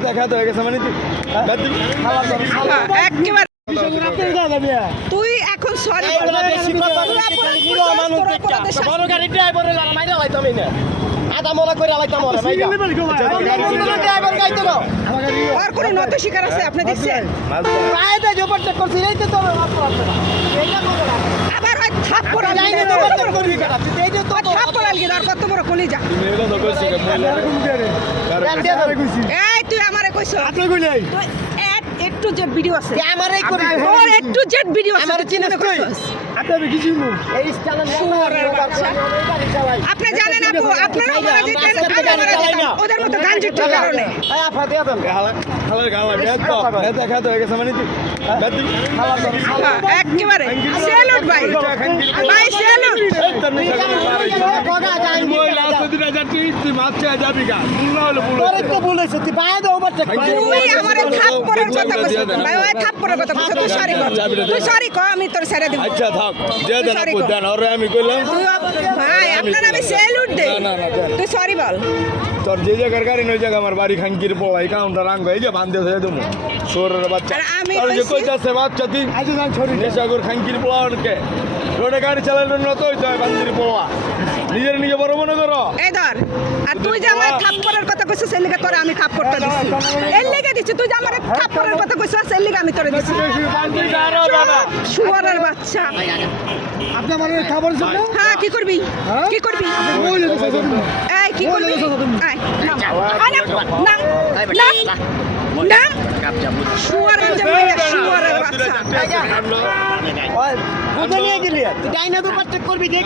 দেখাতে হয়ে গেছে মানে তুই এখন সরি বড় গাড়ি ড্রাইভারের মাইরা লাইতাম না আদা মনে করে লাইতাম ওরে ভাই ড্রাইভার গাইতো না আর কোন নত শিকার আছে আপনি দেখছেন কায়দা জবরদস্ত করছি এই তো তোর এইটা করো না আবার ওই থাপ্পড় লাইনে জবরদস্ত করবি কেন তুই এই যে তো থাপ্পড় আলগি আর কত বড় কলিজা তুমি এলো তো কইছি এই তুই আমারে কইছ আপনি কইলাই তুই একটু জেড ভিডিও আছে আমারই করি তোর একটু জেড ভিডিও আছে আমার চিনিস কই আপনি কি চিনু এই স্টাইল গাড়ি চালাই আপনি জানেন আপু আপনারা ওরা যেতেন ওদের মতো গান জিততে কারণে এই আপা দিয়া দেন খালার গালা দেখাতে হয়ে গেছে মানে একেবারে স্যালুট ভাই ভাই স্যালুট তোরে তো বলেছ তুই বাইরে ওভারটেক তুই আমারে থাপ্পড়ের কথা কইছ ভাই ওই থাপ্পড়ের কথা কইছ তুই সরি কর তুই সরি কর আমি তোর ছেড়ে দিব আচ্ছা থাক যে দেন আপু দেন আর আমি কইলাম ভাই আপনার আমি স্যালুট দে তুই সরি বল তোর যে জায়গার গাড়ি ওই জায়গা আমার বাড়ি খাঙ্কির পোলা এই কাউন্টার আঙ্গ এই যে বান্ধে হয়ে দেবো সোরের বাচ্চা আর আমি আর যে কইছি- কইতাছে বাচ্চা তুই নেশাগর খাঙ্কির পোলা অনেকে রোডে গাড়ি চালানোর না তো যায় বান্দির পোলা নিজের নিজে বড় মনে করো এই ধর আর তুই যে আমার থাপ্পড়ের কথা কইছিস এর লিগে তোরে আমি থাপ্পড়টা দিছি এর লিগে দিছি তুই যে আমার থাপ্পড়ের কথা কইছিস এর লিগে আমি তোরে দিছি শুয়ারের বাচ্চা আপনি আমার খাবার হ্যাঁ কি করবি কি করবি এই কি করবি এই না না শুয়ারের শুয়ারের বাচ্চা বুঝে নিয়ে গেলি তুই ডাইনা তো পারতে করবি যে